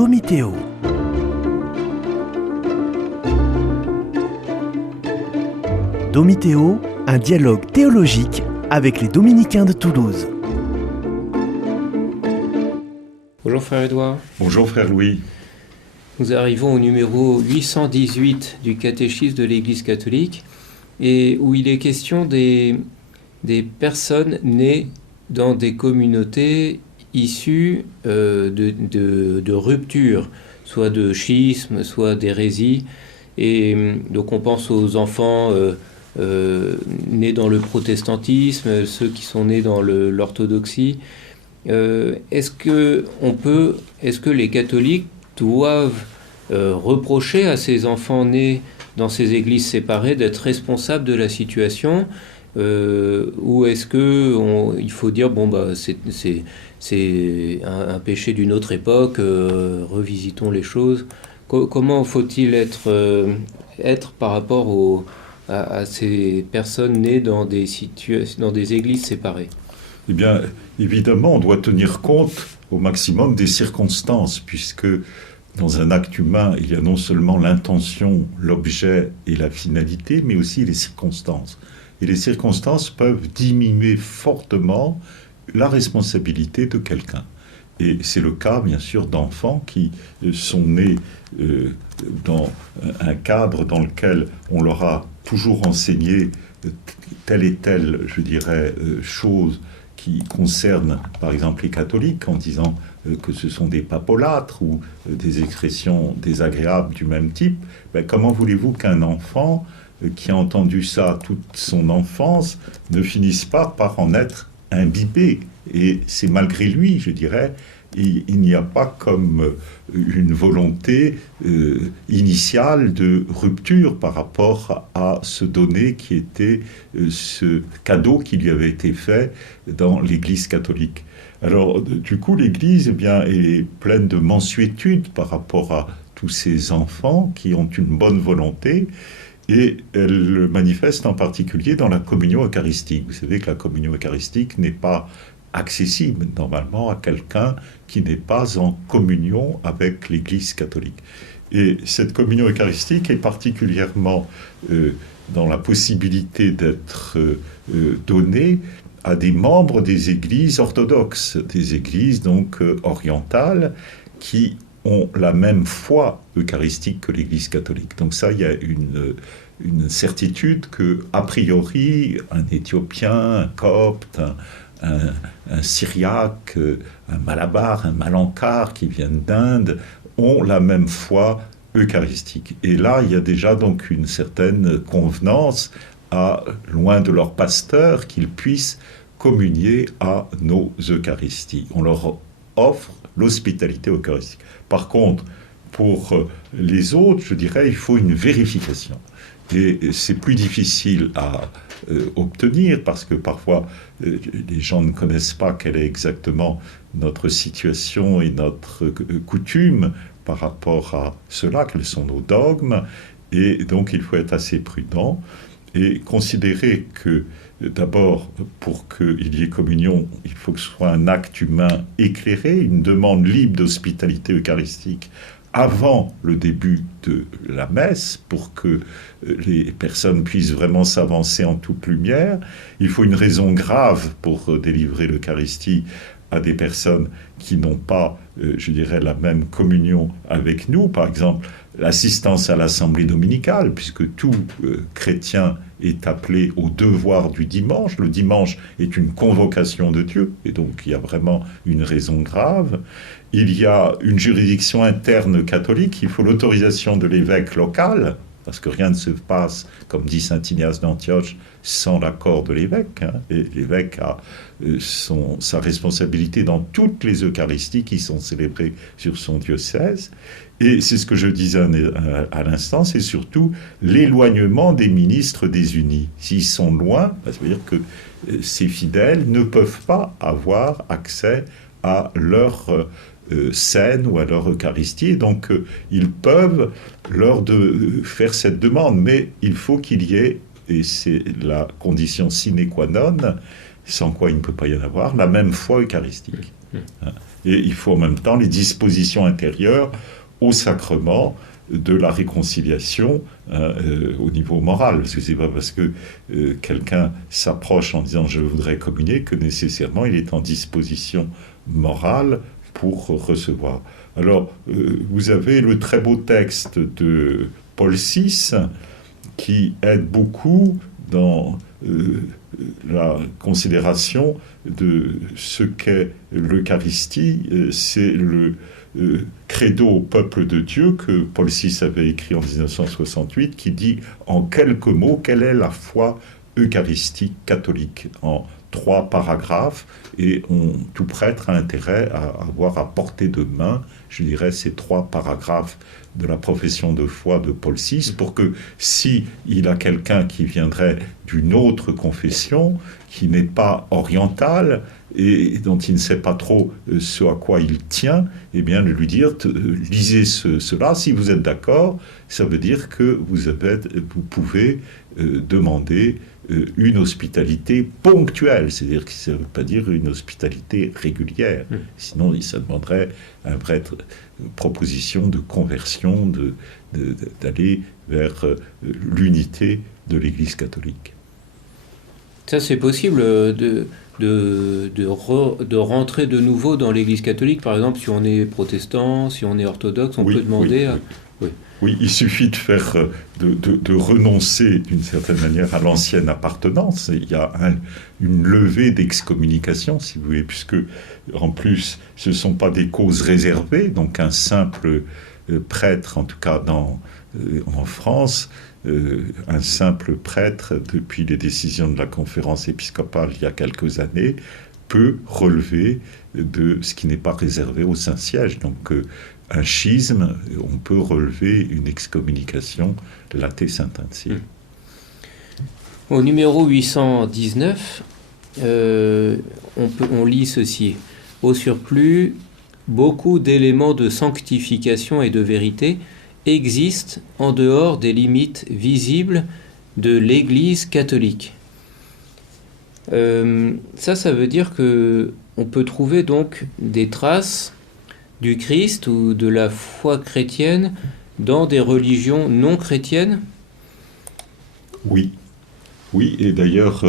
Domiteo. Domiteo, un dialogue théologique avec les dominicains de Toulouse. Bonjour frère Édouard. Bonjour frère Louis. Nous arrivons au numéro 818 du catéchisme de l'Église catholique et où il est question des personnes nées dans des communautés issues de ruptures, soit de schisme, soit d'hérésie. Et donc on pense aux enfants nés dans le protestantisme, ceux qui sont nés dans l'orthodoxie. Est-ce que les catholiques doivent reprocher à ces enfants nés dans ces églises séparées d'être responsables de la situation, ou est-ce qu'il faut dire c'est un péché d'une autre époque, revisitons les choses. Comment faut-il être par rapport à ces personnes nées dans des églises séparées? Eh bien, évidemment, on doit tenir compte au maximum des circonstances, puisque dans un acte humain, il y a non seulement l'intention, l'objet et la finalité, mais aussi les circonstances. Et les circonstances peuvent diminuer fortement la responsabilité de quelqu'un. Et c'est le cas, bien sûr, d'enfants qui sont nés dans un cadre dans lequel on leur a toujours enseigné telle et telle, je dirais, chose qui concerne, par exemple, les catholiques, en disant que ce sont des papolâtres ou des expressions désagréables du même type. Comment voulez-vous qu'un enfant qui a entendu ça toute son enfance ne finisse pas par en être imbibé? Et c'est malgré lui, je dirais. Il n'y a pas comme une volonté initiale de rupture par rapport à ce donné qui était ce cadeau qui lui avait été fait dans l'Église catholique. Alors, du coup, l'Église est pleine de mansuétude par rapport à tous ces enfants qui ont une bonne volonté. Et elle le manifeste en particulier dans la communion eucharistique. Vous savez que la communion eucharistique n'est pas accessible normalement à quelqu'un qui n'est pas en communion avec l'Église catholique. Et cette communion eucharistique est particulièrement dans la possibilité d'être donnée à des membres des églises orthodoxes, des églises donc orientales, qui ont la même foi eucharistique que l'Église catholique. Donc ça, il y a une certitude que, a priori, un Éthiopien, un Copte, un Syriaque, un Malabar, un Malankar qui viennent d'Inde ont la même foi eucharistique. Et là, il y a déjà donc une certaine convenance, loin de leur pasteur, qu'ils puissent communier à nos Eucharisties. On leur offre l'hospitalité eucharistique. Par contre, pour les autres, je dirais, il faut une vérification. Et c'est plus difficile à obtenir parce que parfois les gens ne connaissent pas quelle est exactement notre situation et notre coutume par rapport à cela, quels sont nos dogmes. Et donc il faut être assez prudent et considérer que d'abord, pour qu'il y ait communion, il faut que ce soit un acte humain éclairé, une demande libre d'hospitalité eucharistique avant le début de la messe, pour que les personnes puissent vraiment s'avancer en toute lumière. Il faut une raison grave pour délivrer l'Eucharistie à des personnes qui n'ont pas, je dirais, la même communion avec nous. Par exemple, l'assistance à l'assemblée dominicale, puisque tout chrétien est appelé au devoir du dimanche. Le dimanche est une convocation de Dieu, et donc il y a vraiment une raison grave. Il y a une juridiction interne catholique, il faut l'autorisation de l'évêque local, parce que rien ne se passe, comme dit saint Ignace d'Antioche, sans l'accord de l'évêque. Et l'évêque a sa responsabilité dans toutes les Eucharisties qui sont célébrées sur son diocèse. Et c'est ce que je disais à l'instant, c'est surtout l'éloignement des ministres désunis. S'ils sont loin, ça veut dire que ces fidèles ne peuvent pas avoir accès à leur scène ou à leur Eucharistie. Donc, ils peuvent leur faire cette demande, mais il faut qu'il y ait, et c'est la condition sine qua non, sans quoi il ne peut pas y en avoir, la même foi eucharistique. Et il faut en même temps les dispositions intérieures au sacrement de la réconciliation au niveau moral. Parce que c'est pas parce que quelqu'un s'approche en disant « je voudrais communier » que nécessairement il est en disposition morale pour recevoir. Alors, vous avez le très beau texte de Paul VI qui aide beaucoup dans la considération de ce qu'est l'Eucharistie. C'est le credo au peuple de Dieu que Paul VI avait écrit en 1968, qui dit en quelques mots quelle est la foi eucharistique catholique, en 3 paragraphes, et tout prêtre a intérêt à avoir à portée de main, je dirais, ces 3 paragraphes de la profession de foi de Paul VI, pour que si il a quelqu'un qui viendrait d'une autre confession, qui n'est pas orientale, et dont il ne sait pas trop ce à quoi il tient, eh bien de lui dire, lisez cela, si vous êtes d'accord, ça veut dire que vous pouvez demander une hospitalité ponctuelle, c'est-à-dire que ça ne veut pas dire une hospitalité régulière, sinon ça demanderait un prêtre proposition de conversion, d'aller vers l'unité de l'Église catholique. Ça, c'est possible de rentrer de nouveau dans l'Église catholique, par exemple, si on est protestant, si on est orthodoxe, on peut demander... Oui, il suffit de renoncer d'une certaine manière à l'ancienne appartenance. Il y a une levée d'excommunication, si vous voulez, puisque en plus ce ne sont pas des causes réservées, donc un simple prêtre, en tout cas en France, un simple prêtre, depuis les décisions de la conférence épiscopale il y a quelques années, peut relever de ce qui n'est pas réservé au Saint-Siège. Donc un schisme, on peut relever une excommunication late sententia. Au numéro 819, on lit ceci. Au surplus, beaucoup d'éléments de sanctification et de vérité existent en dehors des limites visibles de l'Église catholique. Ça veut dire que on peut trouver donc des traces du Christ ou de la foi chrétienne dans des religions non chrétiennes? Oui, et d'ailleurs,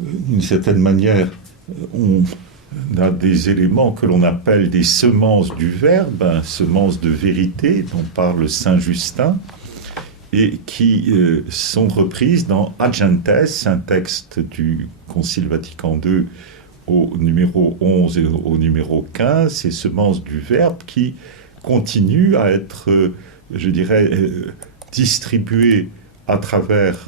d'une certaine manière, on a des éléments que l'on appelle des semences du Verbe, semences de vérité, dont parle Saint Justin, et qui sont reprises dans Ad Gentes, un texte du Concile Vatican II, au numéro 11 et au numéro 15, ces semences du Verbe qui continuent à être, je dirais, distribuées à travers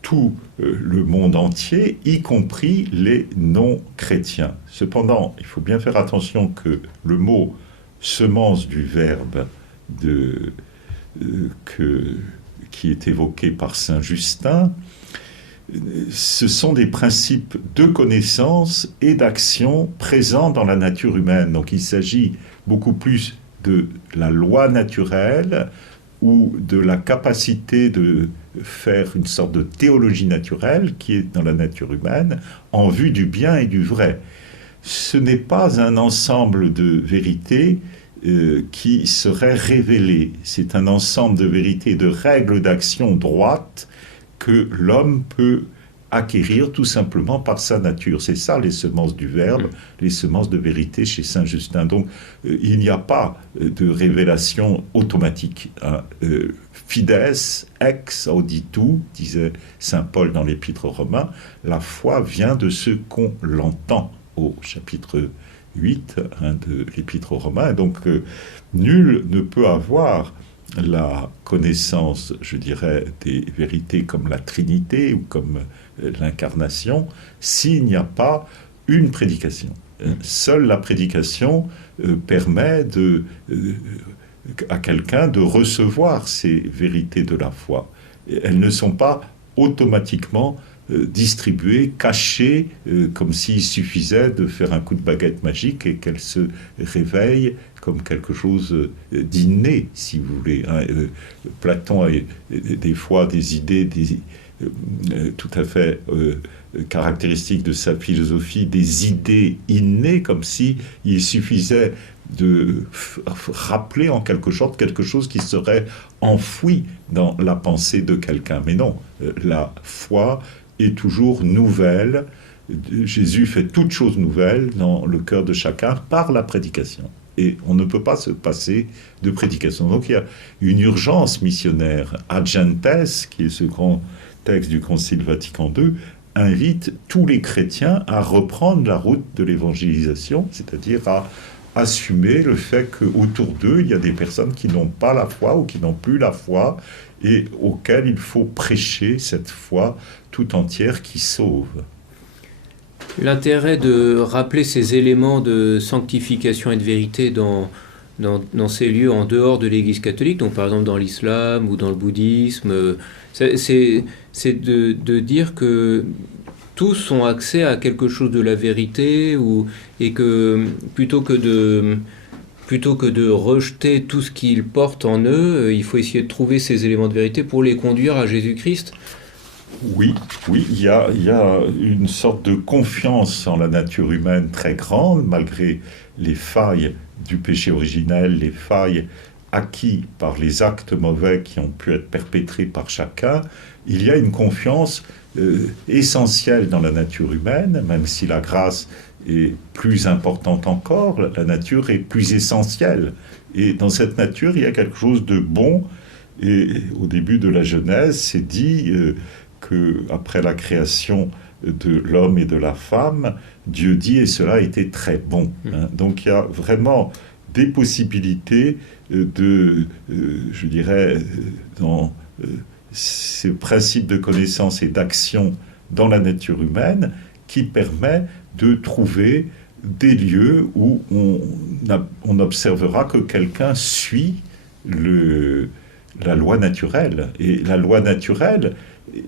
tout le monde entier, y compris les non-chrétiens. Cependant, il faut bien faire attention que le mot « semence du Verbe » qui est évoqué par Saint Justin, ce sont des principes de connaissance et d'action présents dans la nature humaine. Donc il s'agit beaucoup plus de la loi naturelle ou de la capacité de faire une sorte de théologie naturelle qui est dans la nature humaine en vue du bien et du vrai. Ce n'est pas un ensemble de vérités qui serait révélé. C'est un ensemble de vérités, de règles d'action droites que l'homme peut acquérir tout simplement par sa nature. C'est ça les semences du Verbe, les semences de vérité chez Saint Justin. Donc il n'y a pas de révélation automatique. Fides ex auditu, disait Saint Paul dans l'Épître aux Romains, la foi vient de ce qu'on l'entend, au chapitre 8 de l'Épître aux Romains. Donc nul ne peut avoir la connaissance, je dirais, des vérités comme la Trinité ou comme l'incarnation, s'il n'y a pas une prédication. Seule la prédication permet à quelqu'un de recevoir ces vérités de la foi. Elles ne sont pas automatiquement distribuées, cachées, comme s'il suffisait de faire un coup de baguette magique et qu'elles se réveillent comme quelque chose d'inné, si vous voulez. Platon a des fois des idées tout à fait caractéristique de sa philosophie, des idées innées, comme si il suffisait de rappeler en quelque sorte quelque chose qui serait enfoui dans la pensée de quelqu'un. Mais non, la foi est toujours nouvelle. Jésus fait toute chose nouvelle dans le cœur de chacun par la prédication. Et on ne peut pas se passer de prédication. Donc il y a une urgence missionnaire. Ad Gentes, qui est ce grand texte du Concile Vatican II, invite tous les chrétiens à reprendre la route de l'évangélisation, c'est-à-dire à assumer le fait qu'autour d'eux, il y a des personnes qui n'ont pas la foi ou qui n'ont plus la foi et auxquelles il faut prêcher cette foi tout entière qui sauve. L'intérêt de rappeler ces éléments de sanctification et de vérité dans ces lieux en dehors de l'Église catholique, donc par exemple dans l'islam ou dans le bouddhisme, c'est de dire que tous ont accès à quelque chose de la vérité, et que plutôt que de rejeter tout ce qu'ils portent en eux, il faut essayer de trouver ces éléments de vérité pour les conduire à Jésus-Christ. Oui, il y a une sorte de confiance en la nature humaine très grande, malgré les failles du péché originel, les failles acquis par les actes mauvais qui ont pu être perpétrés par chacun. Il y a une confiance essentielle dans la nature humaine, même si la grâce est plus importante encore, la nature est plus essentielle. Et dans cette nature, il y a quelque chose de bon. Et au début de la Genèse, c'est dit qu'après la création de l'homme et de la femme, Dieu dit, et cela a été très bon. Donc il y a vraiment des possibilités je dirais, dans ce principe de connaissance et d'action dans la nature humaine qui permet de trouver des lieux où on observera que quelqu'un suit la loi naturelle. Et la loi naturelle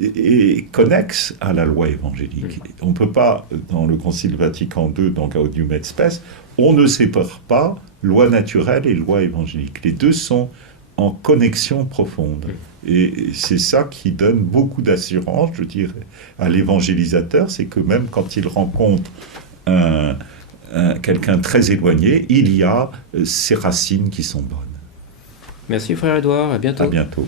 est connexe à la loi évangélique. On ne peut pas, dans le Concile Vatican II, dans Gaudium et Spes, on ne sépare pas loi naturelle et loi évangélique. Les deux sont en connexion profonde. Et c'est ça qui donne beaucoup d'assurance, je dirais, à l'évangélisateur, c'est que même quand il rencontre quelqu'un très éloigné, il y a ces racines qui sont bonnes. Merci frère Édouard, à bientôt. À bientôt.